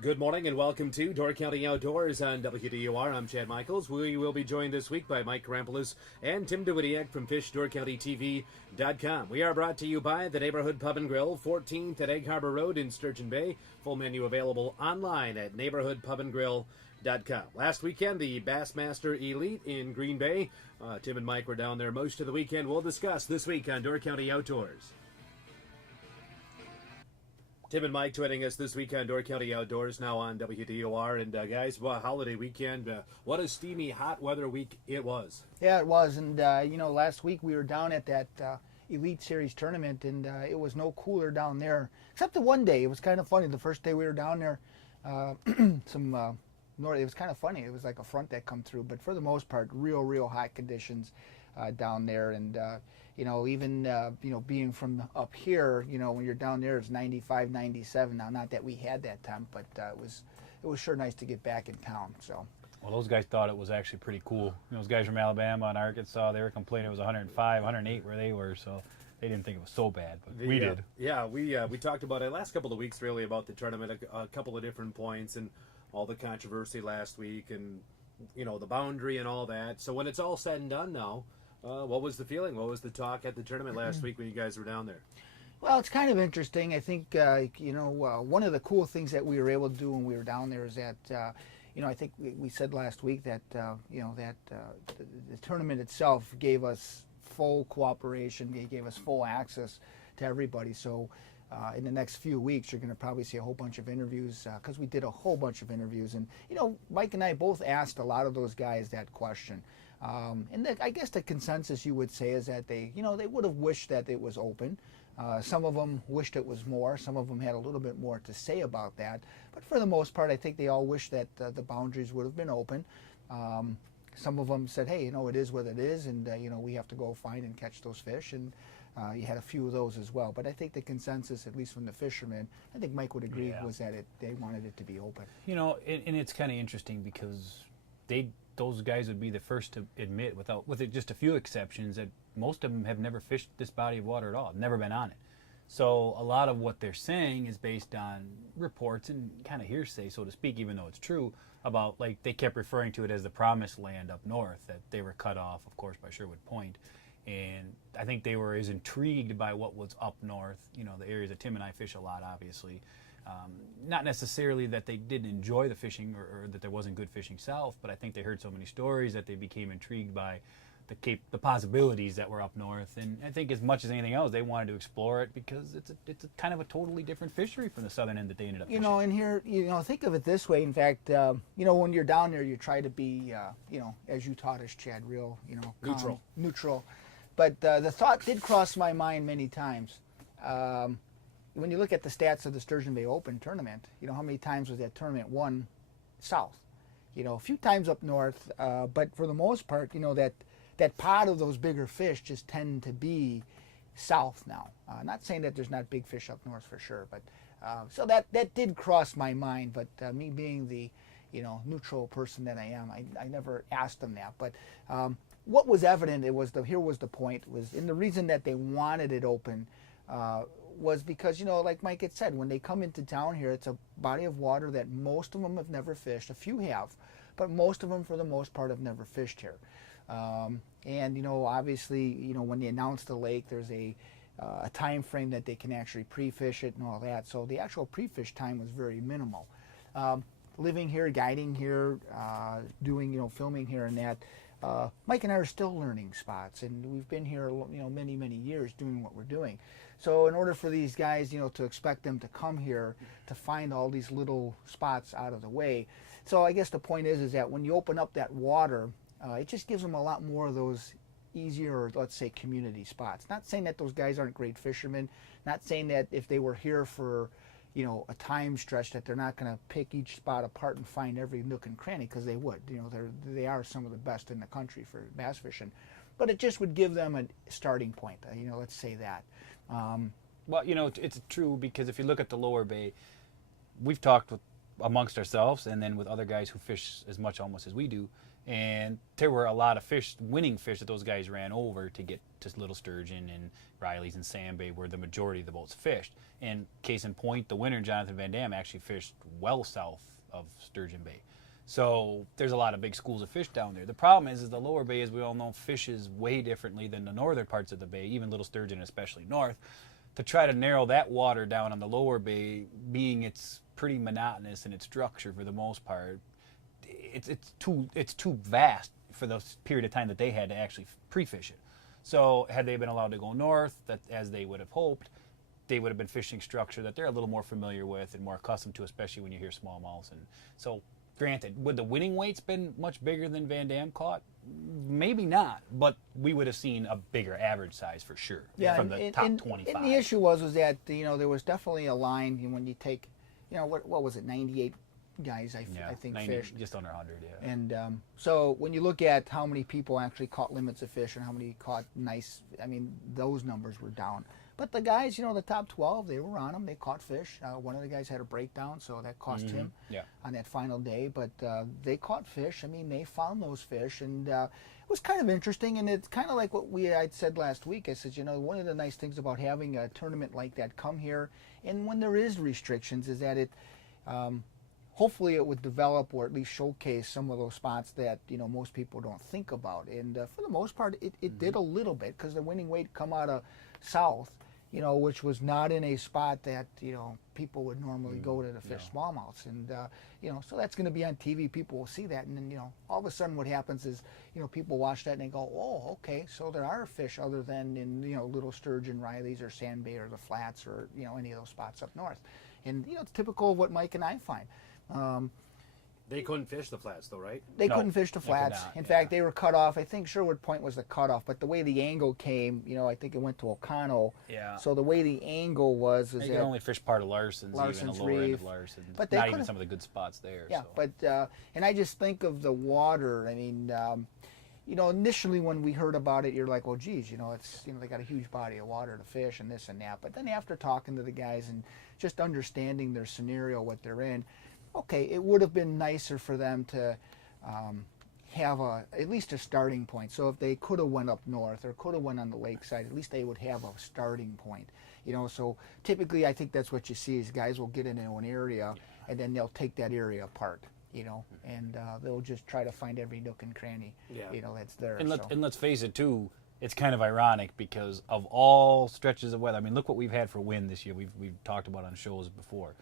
Good morning and welcome to Door County Outdoors on WDOR. I'm Chad Michaels. We will be joined this week by Mike Krampoulos and Tim DeWittiak from FishDoorCountyTV.com. We are brought to you by the Neighborhood Pub and Grill, 14th at Egg Harbor Road in Sturgeon Bay. Full menu available online at neighborhoodpubandgrill.com. Last weekend, the Bassmasters Elite in Green Bay. Tim and Mike were down there most of the weekend. We'll discuss this week on Door County Outdoors. Tim and Mike joining us this week on Door County Outdoors, now on WDOR. And guys, well, holiday weekend, what a steamy, hot weather week it was. Yeah, it was. And, last week we were down at that Elite Series tournament, and it was no cooler down there, except the one day. It was kind of funny. The first day we were down there, it was kind of funny. It was like a front that come through. But for the most part, real hot conditions down there. And, being from up here, when you're down there, it's 95, 97. Now, not that we had that temp, but it was sure nice to get back in town. So. Well, those guys thought it was actually pretty cool. Those guys from Alabama and Arkansas, they were complaining it was 105, 108 where they were, so they didn't think it was so bad, but we did. Yeah, we talked about it last couple of weeks, really, about the tournament, a couple of different points and all the controversy last week and, the boundary and all that. So when it's all said and done now, what was the feeling? What was the talk at the tournament last week when you guys were down there? Well, it's kind of interesting. I think, one of the cool things that we were able to do when we were down there is that, I think we said last week that, the tournament itself gave us full cooperation. It gave us full access to everybody. So in the next few weeks, you're going to probably see a whole bunch of interviews because we did a whole bunch of interviews. And, Mike and I both asked a lot of those guys that question. I guess the consensus you would say is that they would have wished that it was open. Some of them wished it was more. Some of them had a little bit more to say about that. But for the most part, I think they all wish that the boundaries would have been open. Some of them said, hey, it is what it is, and, we have to go find and catch those fish. And you had a few of those as well. But I think the consensus, at least from the fishermen, I think Mike would agree, was that they wanted it to be open. And it's kind of interesting because those guys would be the first to admit, with just a few exceptions, that most of them have never fished this body of water at all, never been on it. So a lot of what they're saying is based on reports and kind of hearsay, so to speak, even though it's true, about, like, they kept referring to it as the promised land up north, that they were cut off, of course, by Sherwood Point. And I think they were as intrigued by what was up north, the areas that Tim and I fish a lot, obviously. Not necessarily that they didn't enjoy the fishing or that there wasn't good fishing south, but I think they heard so many stories that they became intrigued by the possibilities that were up north. And I think as much as anything else, they wanted to explore it because it's a kind of a totally different fishery from the southern end that they ended up fishing. And here, think of it this way. In fact, when you're down there, you try to be, as you taught us, Chad, real, calm, neutral. But the thought did cross my mind many times. When you look at the stats of the Sturgeon Bay Open tournament, how many times was that tournament won south? A few times up north, but for the most part, that pot of those bigger fish just tend to be south now. Not saying that there's not big fish up north for sure, but so that did cross my mind. But me being the neutral person that I am, I never asked them that. But what was evident, here was the point, and the reason that they wanted it open was because, like Mike had said, when they come into town here, it's a body of water that most of them have never fished. A few have, but most of them, for the most part, have never fished here. And, obviously, when they announce the lake, there's a time frame that they can actually pre-fish it and all that. So the actual pre-fish time was very minimal. Living here, guiding here, doing, filming here and that, Mike and I are still learning spots, and we've been here, many years doing what we're doing. So in order for these guys, to expect them to come here to find all these little spots out of the way. So I guess the point is that when you open up that water, it just gives them a lot more of those easier, let's say, community spots. Not saying that those guys aren't great fishermen. Not saying that if they were here for, a time stretch that they're not going to pick each spot apart and find every nook and cranny, because they would. They are some of the best in the country for bass fishing. But it just would give them a starting point. Let's say that. Well, it's true, because if you look at the lower bay, we've talked amongst ourselves and then with other guys who fish as much almost as we do, And there were a lot of fish, winning fish, that those guys ran over to get to little sturgeon, and Riley's and Sandbay were the majority of the boats fished. And case in point, the winner, Jonathan Van Dam, actually fished well south of Sturgeon Bay. So there's a lot of big schools of fish down there. The problem is the lower bay, as we all know, fishes way differently than the northern parts of the bay, even little sturgeon, especially north. To try to narrow that water down on the lower bay, being it's pretty monotonous in its structure for the most part, it's too vast for the period of time that they had to actually pre-fish it. So had they been allowed to go north, that as they would have hoped, they would have been fishing structure that they're a little more familiar with and more accustomed to, especially when you hear smallmouths. And so, granted, would the winning weights been much bigger than Van Dam caught? Maybe not, but we would have seen a bigger average size for sure from the top 25. And the issue was that there was definitely a line when you take, what was it, 98 guys I think 90, fished. just under 100, yeah. And so when you look at how many people actually caught limits of fish and how many caught those numbers were down. But the guys, the top 12, they were on them. They caught fish. One of the guys had a breakdown, so that cost him on that final day. But they caught fish. They found those fish, and it was kind of interesting. And it's kind of like what I said last week. I said, one of the nice things about having a tournament like that come here, and when there is restrictions, is that it hopefully it would develop or at least showcase some of those spots that most people don't think about. And for the most part, it did a little bit, because the winning weight come out of south, which was not in a spot that people would normally go to fish smallmouths. And so that's going to be on TV. People will see that, and then all of a sudden what happens is people watch that and they go, oh, okay, so there are fish other than in little sturgeon, Riley's, or Sandbay, or the flats, or any of those spots up north. And it's typical of what Mike and I find. They couldn't fish the flats, though, right? They couldn't fish the flats. In fact, they were cut off. I think Sherwood Point was the cutoff, but the way the angle came, I think it went to O'Connell. Yeah. So the way the angle was, they could only fish part of Larson's even the lower end of Larson's. But not even some of the good spots there. Yeah, so. but and I just think of the water. Initially when we heard about it, you're like, well, geez, it's they got a huge body of water to fish and this and that. But then after talking to the guys and just understanding their scenario, what they're in. Okay, it would have been nicer for them to have at least a starting point. So if they could have went up north or could have went on the lakeside, at least they would have a starting point. So typically I think that's what you see is guys will get into an area and then they'll take that area apart, and they'll just try to find every nook and cranny, that's there. And let's face it too, it's kind of ironic because of all stretches of weather. Look what we've had for wind this year. We've talked about on shows before.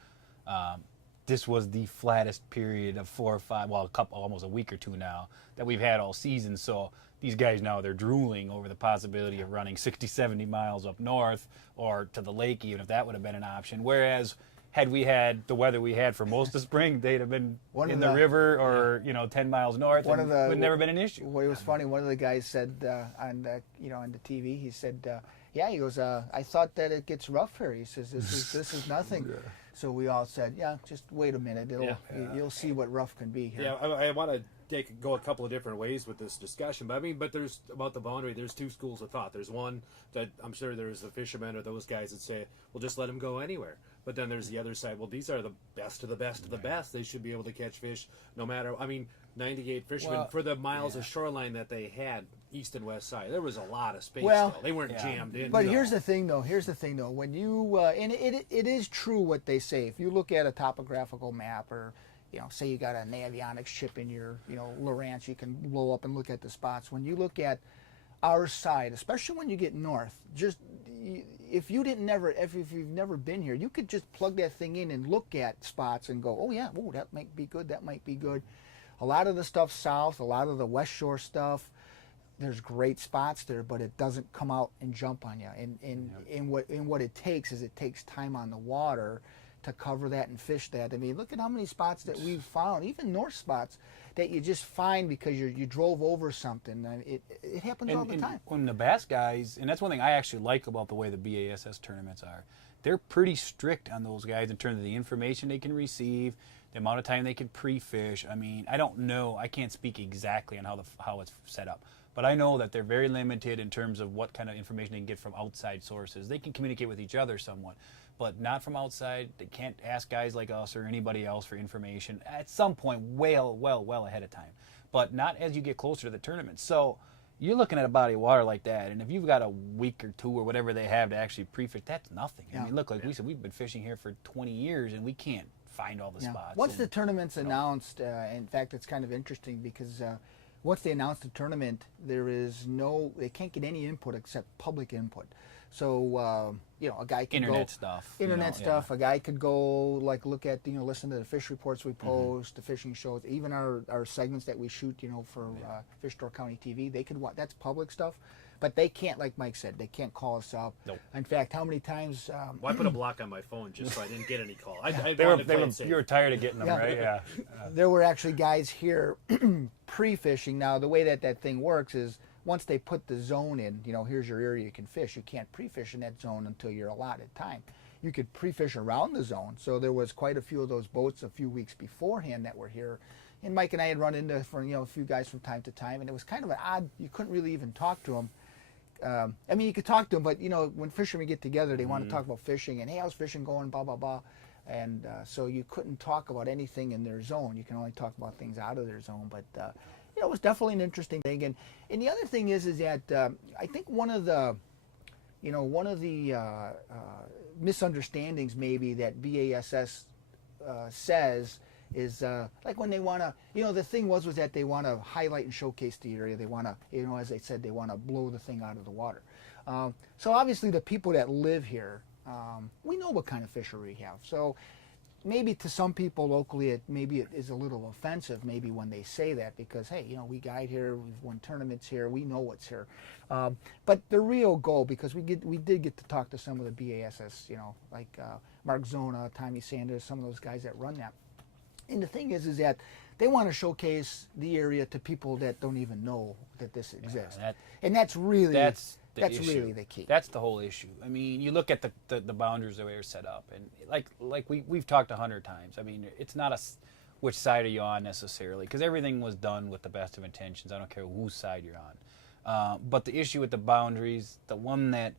This was the flattest period of 4 or 5, almost a week or two now, that we've had all season. So these guys now, they're drooling over the possibility of running 60, 70 miles up north or to the lake, even if that would have been an option. Whereas had we had the weather we had for most of spring, they'd have been in the river or 10 miles north. It would never been an issue. Well, it was funny. One of the guys said on the TV, he said, he goes, I thought that it gets rough here. He says, this is nothing. Yeah. So we all said, just wait a minute. You'll see what rough can be here. Yeah, I want to go a couple of different ways with this discussion. But there's about the boundary, there's two schools of thought. There's one that I'm sure there's the fishermen or those guys that say, well, just let them go anywhere. But then there's the other side. Well, these are the best of the best of the best. They should be able to catch fish no matter. 98 fishermen for the miles of shoreline that they had, east and west side. There was a lot of space. Still. They weren't jammed in. But here's the thing, though. When you and it is true what they say. If you look at a topographical map, or say you got a navionics chip in your Lowrance, you can blow up and look at the spots. When you look at our side, especially when you get north, if you've never been here, you could just plug that thing in and look at spots and go, that might be good. That might be good. A lot of the stuff south, a lot of the West Shore stuff, there's great spots there, but it doesn't come out and jump on you. And what it takes time on the water to cover that and fish that. Look at how many spots that we've found, even north spots, that you just find because you drove over something. It happens all the time. When the bass guys, and that's one thing I actually like about the way the BASS tournaments are, they're pretty strict on those guys in terms of the information they can receive, the amount of time they can pre-fish. I don't know. I can't speak exactly on how it's set up. But I know that they're very limited in terms of what kind of information they can get from outside sources. They can communicate with each other somewhat, but not from outside. They can't ask guys like us or anybody else for information at some point well ahead of time. but not as you get closer to the tournament. So you're looking at a body of water like that, and if you've got a week or two or whatever they have to actually pre-fish, that's nothing. I mean, look, like we said, we've been fishing here for 20 years, and we can't find all the spots. Once the tournament's announced, in fact, it's kind of interesting because once they announce the tournament, they can't get any input except public input. So, a guy can internet go... stuff. A guy could go, look at, listen to the fish reports we post, the fishing shows, even our segments that we shoot, for Fish Door County TV. They could watch. That's public stuff. But they can't, like Mike said, they can't call us up. Nope. In fact, how many times... well, I put a block on my phone just so I didn't get any call. You were tired of getting them, right? Yeah. There were actually guys here pre-fishing. Now, the way that thing works is once they put the zone in, here's your area you can fish. You can't pre-fish in that zone until your allotted time. You could pre-fish around the zone. So there was quite a few of those boats a few weeks beforehand that were here. And Mike and I had run into a few guys from time to time, and it was kind of an odd, you couldn't really even talk to them. You could talk to them, but, when fishermen get together, they want to talk about fishing, and, hey, how's fishing going, blah, blah, blah. And so you couldn't talk about anything in their zone. You can only talk about things out of their zone. But, it was definitely an interesting thing. And the other thing is that I think one of the misunderstandings maybe that BASS says is like when they want to, the thing was that they want to highlight and showcase the area. They want to, as they said, they want to blow the thing out of the water. So obviously the people that live here, we know what kind of fishery we have. So maybe to some people locally, it is a little offensive maybe when they say that because, hey, we guide here, we've won tournaments here, we know what's here. But the real goal, because we did get to talk to some of the BASS, like Mark Zona, Tommy Sanders, some of those guys that run that. And the thing is that they want to showcase the area to people that don't even know that this exists. And that's really the key. That's the whole issue. I mean, you look at the boundaries the way they're set up, and like we've talked 100 times. I mean, it's not which side are you on necessarily, because everything was done with the best of intentions. I don't care whose side you're on. But the issue with the boundaries, the one that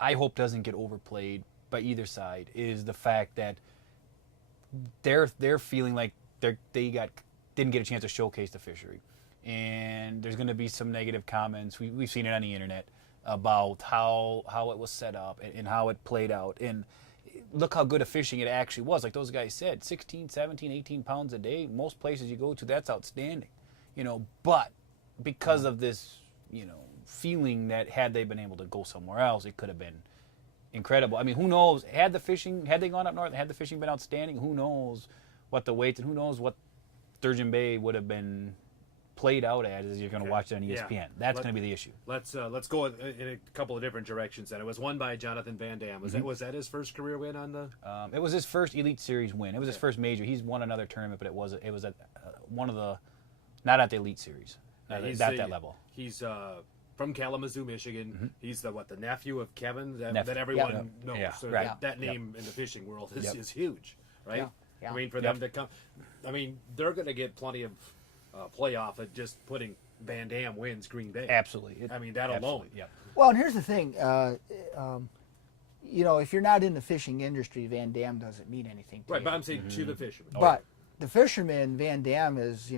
I hope doesn't get overplayed by either side, is the fact that they're feeling like they didn't get a chance to showcase the fishery, and there's going to be some negative comments. We've seen it on the internet about how it was set up and how it played out. And look how good of fishing it actually was. Like those guys said, 16, 17, 18 pounds a day. Most places you go to, that's outstanding. But because of this, feeling that had they been able to go somewhere else, it could have been incredible. I mean, who knows? Had they gone up north, had the fishing been outstanding, who knows what the weights and who knows what Sturgeon Bay would have been played out as you're going to watch it on ESPN. Yeah. That's going to be the issue. Let's go in a couple of different directions. Then it was won by Jonathan Van Dam. Was that his first career win on the? It was his first Elite Series win. It was his first major. He's won another tournament, but it was at one of the, not at the Elite Series, not at that level. He's from Kalamazoo, Michigan. Mm-hmm. He's the nephew of Kevin that everyone knows. Yeah. So right. that name in the fishing world is huge, right? Yeah. Yeah. I mean, for them to come, they're going to get plenty of playoff at just putting Van Dam wins Green Bay. Absolutely. That alone. Yeah. Well, and here's the thing. If you're not in the fishing industry, Van Dam doesn't mean anything to you. Right, but I'm saying to the fishermen. But the fisherman, Van Dam is,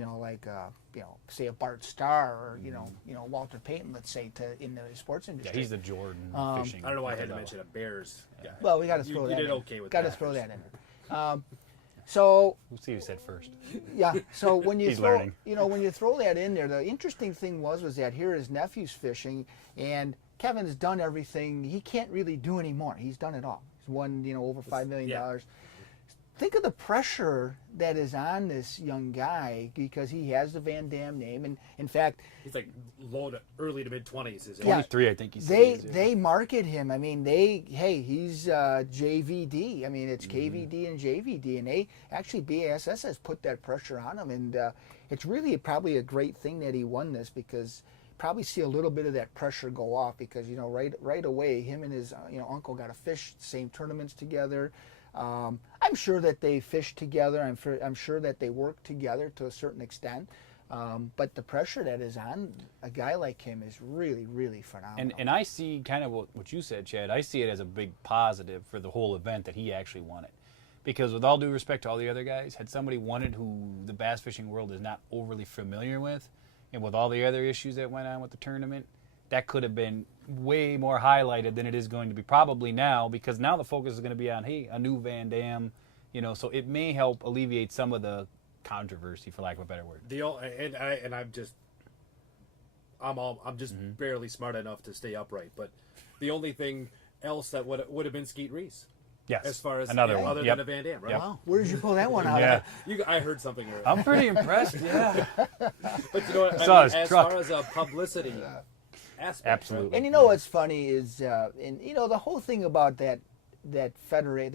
say a Bart Starr or, Walter Payton, let's say, in the sports industry. Yeah, he's the Jordan fishing. I don't know why I had to mention a Bears. Yeah. Well, we got to throw that in. You did okay with that. Got to throw that in there. So we'll see who said first. Yeah. So when you when you throw that in there, the interesting thing was that here his nephew's fishing, and Kevin's done everything. He can't really do anymore. He's done it all. He's won over $5 million. Yeah. Think of the pressure that is on this young guy because he has the Van Dam name, and in fact, he's like early to mid 20s. 23, I think he said. They market him. He's JVD. It's KVD and JVD, and they actually BASS has put that pressure on him, and it's really probably a great thing that he won this because probably see a little bit of that pressure go off because right away him and his uncle got to fish the same tournaments together. I'm sure that they fish together. I'm sure that they work together to a certain extent. But the pressure that is on a guy like him is really, really phenomenal. And I see kind of what you said, Chad. I see it as a big positive for the whole event that he actually won it. Because with all due respect to all the other guys, had somebody won it who the bass fishing world is not overly familiar with, and with all the other issues that went on with the tournament, that could have been way more highlighted than it is going to be probably now, because now the focus is going to be on, hey, a new Van Dam, so it may help alleviate some of the controversy, for lack of a better word. I'm just barely smart enough to stay upright, but the only thing else that would have been Skeet Reese. Yes, as far as another one. other than a Van Dam, right? Wow, where did you pull that one out Yeah. of? I heard something earlier. I'm pretty impressed, yeah. But you know what? Saw his as truck. far as a publicity aspect, Absolutely. And what's funny is, the whole thing about that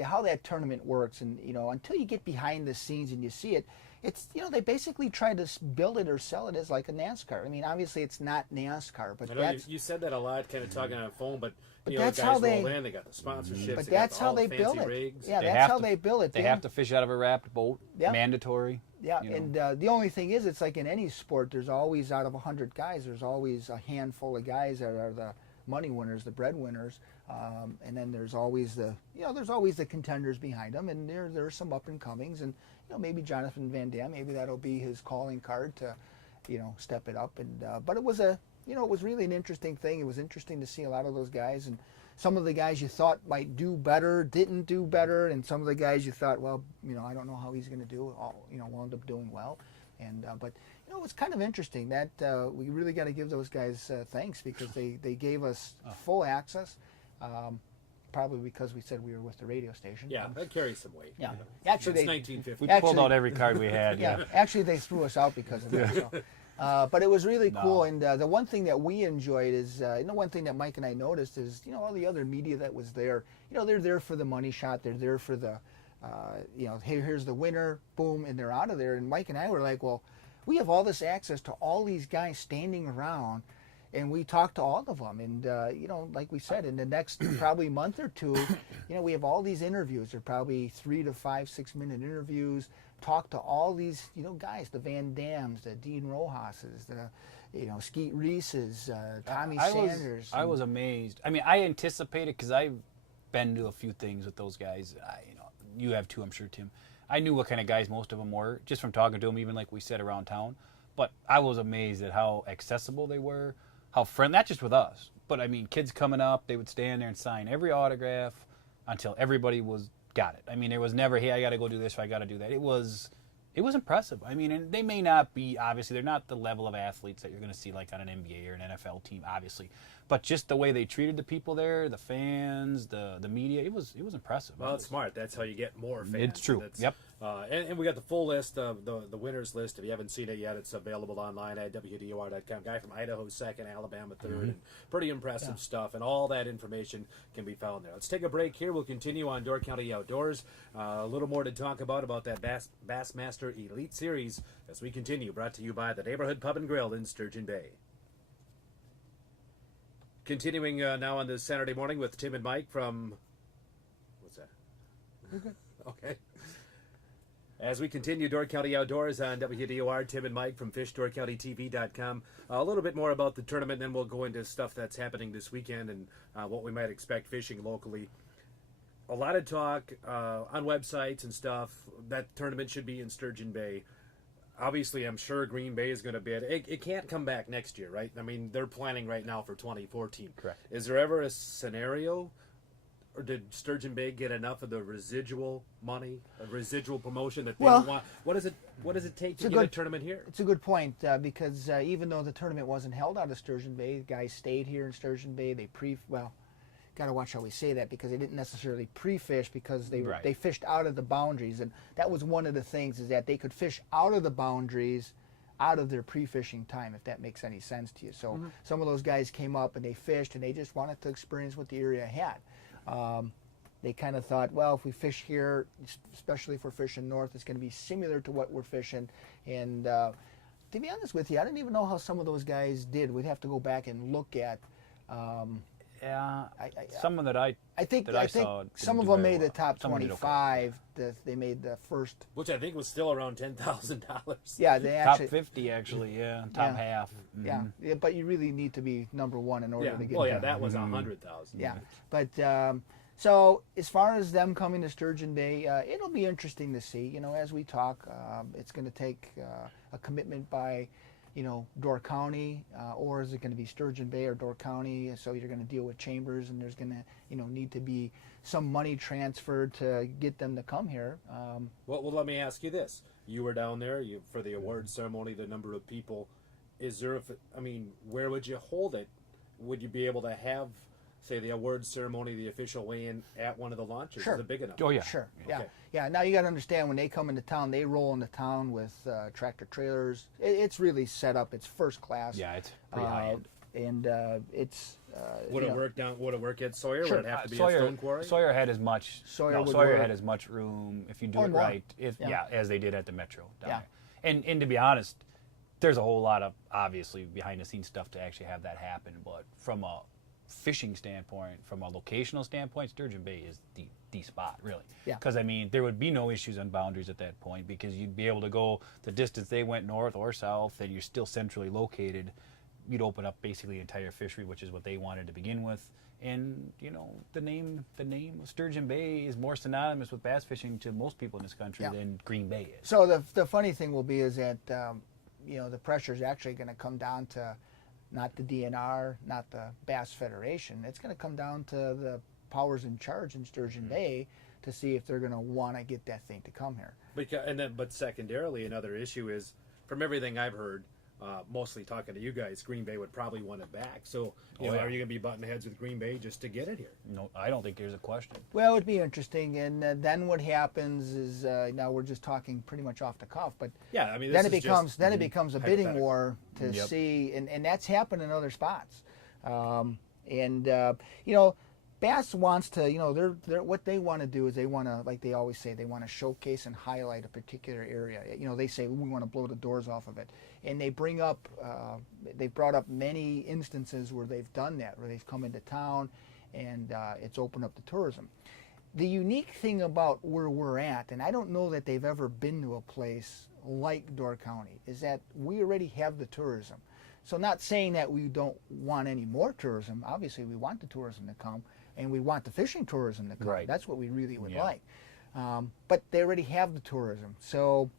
how that tournament works, and until you get behind the scenes and you see it, it's they basically try to build it or sell it as like a NASCAR. I mean, obviously it's not NASCAR, but I know that's you said that a lot, kind of talking on the phone, but that's the how guys they. roll in, they got the sponsorships, But they that's got how all they the build fancy it. rigs. Yeah, They that's have how to- they build it. They have to fish out of a wrapped boat, Yeah. mandatory. Yeah, you know. and the only thing is, it's like in any sport, there's always, out of 100 guys, there's always a handful of guys that are the money winners, the breadwinners, and then there's always the contenders behind them, and there's some up and comings, and maybe Jonathan Van Dam, maybe that'll be his calling card to, step it up, and but it was it was really an interesting thing. It was interesting to see a lot of those guys, and some of the guys you thought might do better didn't do better, and some of the guys you thought, well, I don't know how he's going to do, wound up doing well, and but it was kind of interesting that we really got to give those guys thanks, because they gave us full access, probably because we said we were with the radio station. Yeah, that carries some weight. Yeah, Since actually, 1950. We pulled out every card we had. yeah, actually they threw us out because of that. So. But it was really cool, and the one thing that we enjoyed is, one thing that Mike and I noticed is, all the other media that was there, they're there for the money shot, they're there for the, hey, here's the winner, boom, and they're out of there. And Mike and I were like, well, we have all this access to all these guys standing around, and we talked to all of them. And, like we said, in the next probably month or two, we have all these interviews. They're probably 3 to 5, 6 minute interviews. Talk to all these, guys, the Van Dams, the Dean Rojas's, the, Skeet Reese's, Tommy Sanders. I was amazed. I mean, I anticipated, because I've been to a few things with those guys. You have too, I'm sure, Tim. I knew what kind of guys most of them were, just from talking to them, even like we said, around town. But I was amazed at how accessible they were, how friendly, not just with us, but I mean, kids coming up, they would stand there and sign every autograph until everybody got it. I mean, there was never, hey, I got to go do this, or I got to do that. It was impressive. I mean, and they may not be, obviously, they're not the level of athletes that you're going to see like on an NBA or an NFL team, obviously. But just the way they treated the people there, the fans, the media, it was impressive. Well, it's smart. That's how you get more fans. It's true. Yep. And we got the full list of the winners list. If you haven't seen it yet, it's available online at WDOR.com. Guy from Idaho second, Alabama third, and pretty impressive stuff. And all that information can be found there. Let's take a break here. We'll continue on Door County Outdoors. A little more to talk about that Bassmaster Elite Series as we continue. Brought to you by the Neighborhood Pub and Grill in Sturgeon Bay. Continuing now on this Saturday morning with Tim and Mike from... What's that? Okay. As we continue Door County Outdoors on WDOR, Tim and Mike from FishDoorCountyTV.com. A little bit more about the tournament, then we'll go into stuff that's happening this weekend and what we might expect fishing locally. A lot of talk on websites and stuff that tournament should be in Sturgeon Bay. Obviously, I'm sure Green Bay is going to be it can't come back next year, right? I mean, they're planning right now for 2014. Correct. Is there ever a scenario, or did Sturgeon Bay get enough of the residual money, a residual promotion that they want? What does it take to get a tournament here? It's a good point, because even though the tournament wasn't held out of Sturgeon Bay, guys stayed here in Sturgeon Bay. They got to watch how we say that, because they didn't necessarily pre-fish, because they fished out of the boundaries, and that was one of the things, is that they could fish out of the boundaries out of their pre-fishing time, if that makes any sense to you. So some of those guys came up and they fished, and they just wanted to experience what the area had. They kind of thought, well, if we fish here, especially if we're fishing north, it's going to be similar to what we're fishing. And to be honest with you, I didn't even know how some of those guys did. We'd have to go back and look at. Someone that I think saw some of them made the top 25. They made the first, which I think was still around $10,000. Yeah, they actually top 50 actually. Yeah, top half. Mm-hmm. Yeah, but you really need to be number one in order to get. Well, yeah, that was 100,000. Yeah, but So as far as them coming to Sturgeon Bay, it'll be interesting to see. You know, as we talk, it's going to take a commitment by, you know, Door County, or is it going to be Sturgeon Bay or Door County? So you're going to deal with chambers, and there's going to, you know, need to be some money transferred to get them to come here. Well, let me ask you this: you were down there for the award ceremony. The number of people, is there? I mean, where would you hold it? Would you be able to have, say, the awards ceremony, the official weigh-in at one of the launches? Sure. Is it big enough? Oh, yeah. Sure. Okay. Yeah. Now you got to understand, when they come into town, they roll into town with tractor trailers. It's really set up. It's first class. Yeah, it's pretty high end. And it's. Would it work at Sawyer? Sure. Would it have to be Sawyer, a stone quarry? Sawyer had as much. Sawyer would Sawyer work. had as much room if you do Or it more. right. Yeah. As they did at the Metro. Down Yeah. there. And to be honest, there's a whole lot of obviously behind the scenes stuff to actually have that happen. But from a fishing standpoint, from a locational standpoint, Sturgeon Bay is the spot, really. Yeah. Because I mean, there would be no issues on boundaries at that point, because you'd be able to go the distance they went, north or south, and you're still centrally located. You'd open up basically the entire fishery, which is what they wanted to begin with. And you know, the name of Sturgeon Bay is more synonymous with bass fishing to most people in this country Yeah. than Green Bay is. So the funny thing will be is that you know, the pressure is actually going to come down to not the DNR, not the Bass Federation. It's going to come down to the powers in charge in Sturgeon Bay to see if they're going to want to get that thing to come here. But secondarily, another issue is, from everything I've heard, mostly talking to you guys, Green Bay would probably want it back. So, you know, yeah. are you going to be butting heads with Green Bay just to get it here? No, I don't think there's a question. Well, it'd be interesting, and then what happens is now we're just talking pretty much off the cuff, but Yeah, I mean, then this it is becomes just, it becomes a bidding hypothetical. war to Yep. see, and that's happened in other spots. You know, Bass wants to, you know, they're what they want to do is they want to, like they always say, they want to showcase and highlight a particular area. You know, they say we want to blow the doors off of it, and they bring up, they've brought up many instances where they've done that, where they've come into town, and it's opened up the tourism. The unique thing about where we're at, and I don't know that they've ever been to a place like Door County, is that we already have the tourism. So not saying that we don't want any more tourism. Obviously, we want the tourism to come, and we want the fishing tourism to come. Right. That's what we really would Yeah. like. But they already have the tourism. So,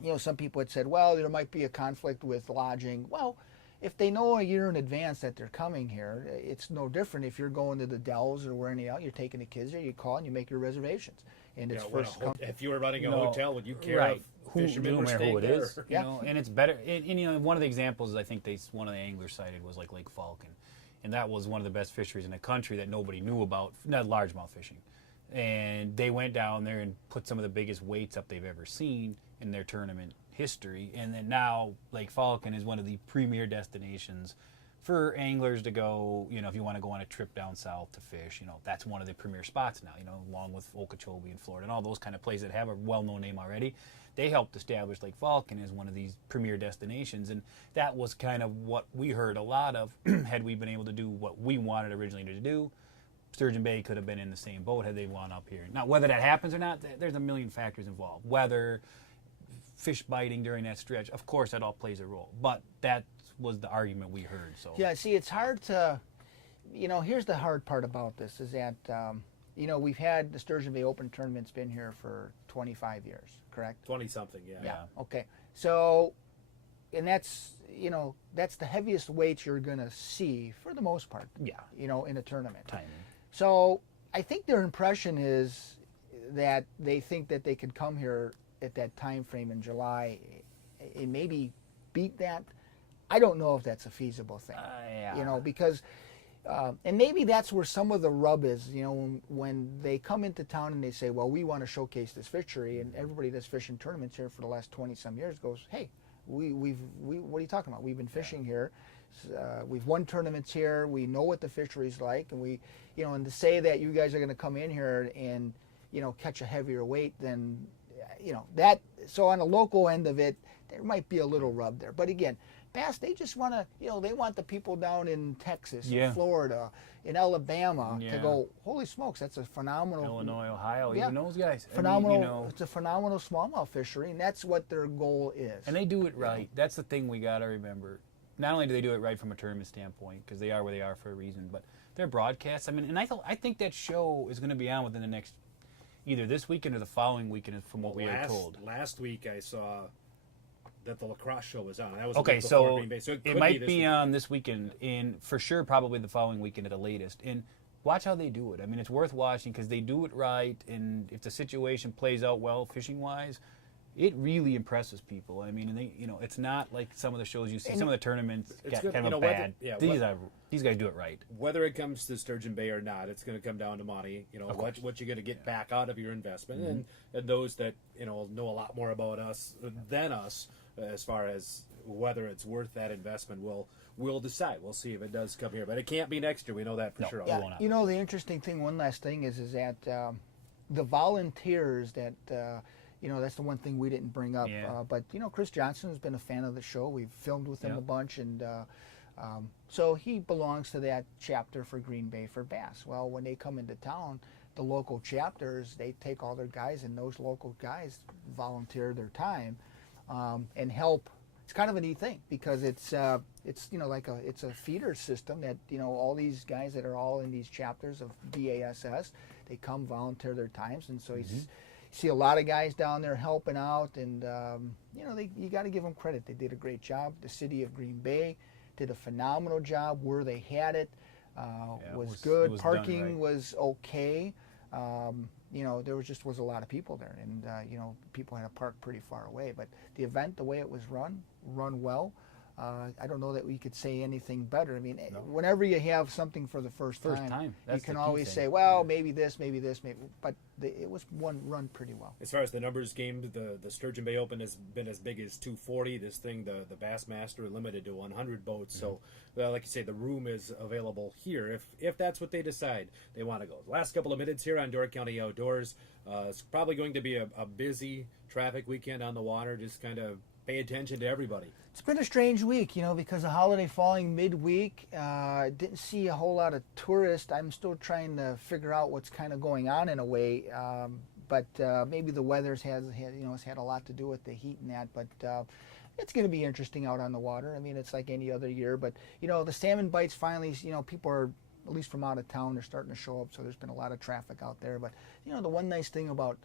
you know, some people had said, well, there might be a conflict with lodging. Well, if they know a year in advance that they're coming here, it's no different if you're going to the Dells or wherever else, you're taking the kids there, you call and you make your reservations. And it's Yeah, first come. if you were running a No, hotel, would you care right. if fishermen no were matter staying who it there? is, you Yeah. know, and it's better. And you know, one of the examples I think one of the anglers cited was like Lake Falcon, and that was one of the best fisheries in the country that nobody knew about, not largemouth fishing. And they went down there and put some of the biggest weights up they've ever seen in their tournament history. And then now Lake Falcon is one of the premier destinations for anglers to go. You know, if you want to go on a trip down south to fish, you know, that's one of the premier spots now, you know, along with Okeechobee in Florida and all those kind of places that have a well-known name already. They helped establish Lake Falcon as one of these premier destinations, and that was kind of what we heard a lot of. Had we been able to do what we wanted originally to do, Sturgeon Bay could have been in the same boat had they gone up here. Now, whether that happens or not, there's a million factors involved. Weather, fish biting during that stretch, of course, that all plays a role. But that was the argument we heard. So Yeah, see, it's hard to, you know, here's the hard part about this is that, you know, we've had the Sturgeon Bay Open Tournament's been here for 25 years, correct? 20-something, yeah. Yeah. Okay. So, and that's, you know, that's the heaviest weights you're going to see for the most part, yeah, you know, in a tournament. timing. So I think their impression is that they think that they could come here at that time frame in July and maybe beat that. I don't know if that's a feasible thing, Yeah. you know, because, and maybe that's where some of the rub is, you know, when they come into town and they say, well, we want to showcase this fishery, and everybody that's fishing tournaments here for the last 20-some years goes, hey, we what are you talking about? We've been fishing here. We've won tournaments here. We know what the fishery's like, and we, you know, and to say that you guys are going to come in here and, you know, catch a heavier weight than, you know, that. So on the local end of it, there might be a little rub there. But again, Bass, they just want to, you know, they want the people down in Texas, Yeah. in Florida, in Alabama to Yeah. go, holy smokes, that's a phenomenal, Illinois, Ohio, Yeah. even those guys. phenomenal, I mean, you know, it's a phenomenal smallmouth fishery, and that's what their goal is. and they do it right. That's the thing we got to remember. Not only do they do it right from a tournament standpoint, because they are where they are for a reason, but their broadcasts. I mean, and I think that show is going to be on within the next either this weekend or the following weekend, from what we are told. Last week I saw that the lacrosse show was on. That was okay, before so Green Bay. So it might be on this weekend, and for sure probably the following weekend at the latest. And watch how they do it. I mean, it's worth watching because they do it right, and if the situation plays out well fishing-wise, it really impresses people. I mean, and they, it's not like some of the shows you see. Some of the tournaments get kind of bad. These guys do it right. Whether it comes to Sturgeon Bay or not, it's going to come down to money. What you're going to get back out of your investment, and those that know a lot more about us than us as far as whether it's worth that investment. We'll decide. We'll see if it does come here, but it can't be next year. We know that for sure. Yeah, the interesting thing. One last thing is that the volunteers that. That's the one thing we didn't bring up. Yeah. But Chris Johnson has been a fan of the show. We've filmed with him a bunch, and so he belongs to that chapter for Green Bay for bass. Well, when they come into town, the local chapters, they take all their guys, and those local guys volunteer their time and help. It's kind of a neat thing because it's it's a feeder system that all these guys that are all in these chapters of BASS, they come volunteer their times, and so he's. See a lot of guys down there helping out, and you got to give them credit. They did a great job. The city of Green Bay did a phenomenal job where they had it. Was good. Parking was okay. There was a lot of people there, and people had to park pretty far away. But the event, the way it was run well. I don't know that we could say anything better. I mean, whenever you have something for the first time you can always say, well, maybe this, maybe. But it was run pretty well. As far as the numbers game, the Sturgeon Bay Open has been as big as 240. This thing, the Bassmaster, limited to 100 boats. So, like you say, the room is available here if that's what they decide they want to go. The last couple of minutes here on Door County Outdoors. It's probably going to be a busy traffic weekend on the water. Just kind of pay attention to everybody. It's been a strange week, because the holiday falling midweek. Didn't see a whole lot of tourists. I'm still trying to figure out what's kind of going on in a way. But maybe the weather's has had a lot to do with the heat and that. But it's going to be interesting out on the water. I mean, it's like any other year. But the salmon bites finally. People are, at least from out of town, they're starting to show up. So there's been a lot of traffic out there. But the one nice thing about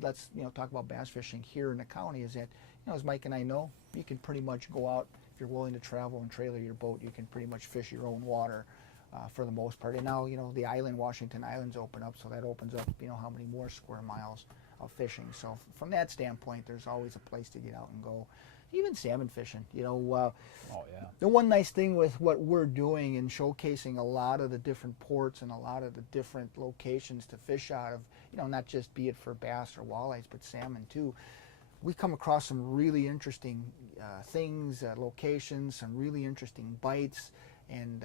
let's talk about bass fishing here in the county is that as Mike and I know, you can pretty much go out if you're willing to travel and trailer your boat. You can pretty much fish your own water for the most part. And now the island, Washington Island's open up, so that opens up how many more square miles of fishing. So from that standpoint, there's always a place to get out and go. Even salmon fishing, The one nice thing with what we're doing and showcasing a lot of the different ports and a lot of the different locations to fish out of, not just be it for bass or walleyes, but salmon too. We come across some really interesting things, locations, some really interesting bites, and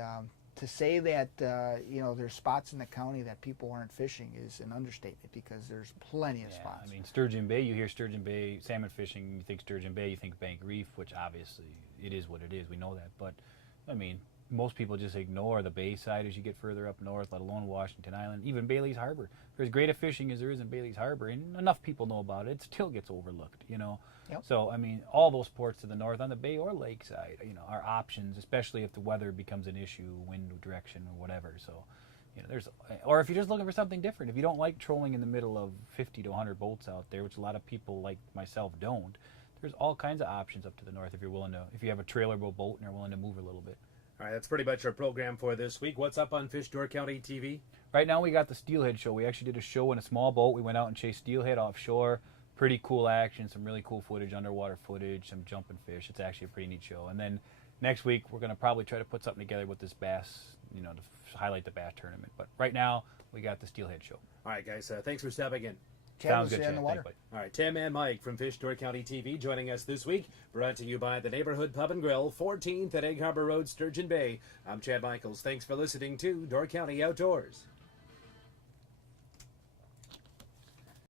to say that there's spots in the county that people aren't fishing is an understatement because there's plenty of spots. I mean, Sturgeon Bay, you hear Sturgeon Bay salmon fishing, you think Sturgeon Bay, you think Bank Reef, which obviously it is what it is. We know that, but I mean, most people just ignore the Bay side as you get further up north, let alone Washington Island, even Bailey's Harbor. For as great a fishing as there is in Bailey's Harbor, and enough people know about it, it still gets overlooked, Yep. So, I mean, all those ports to the north on the Bay or Lake side, are options, especially if the weather becomes an issue, wind direction or whatever. So, or if you're just looking for something different, if you don't like trolling in the middle of 50 to 100 boats out there, which a lot of people like myself don't, there's all kinds of options up to the north if you have a trailerable boat and are willing to move a little bit. All right, that's pretty much our program for this week. What's up on Fish Door County TV? Right now we got the steelhead show. We actually did a show in a small boat. We went out and chased steelhead offshore. Pretty cool action, some really cool footage, underwater footage, some jumping fish. It's actually a pretty neat show. And then next week we're going to probably try to put something together with this bass, to highlight the bass tournament. But right now we got the steelhead show. All right, guys, thanks for stopping in. Sounds good, in the water. All right, Tim and Mike from Fish Door County TV joining us this week. Brought to you by the Neighborhood Pub and Grill, 14th at Egg Harbor Road, Sturgeon Bay. I'm Chad Michaels. Thanks for listening to Door County Outdoors.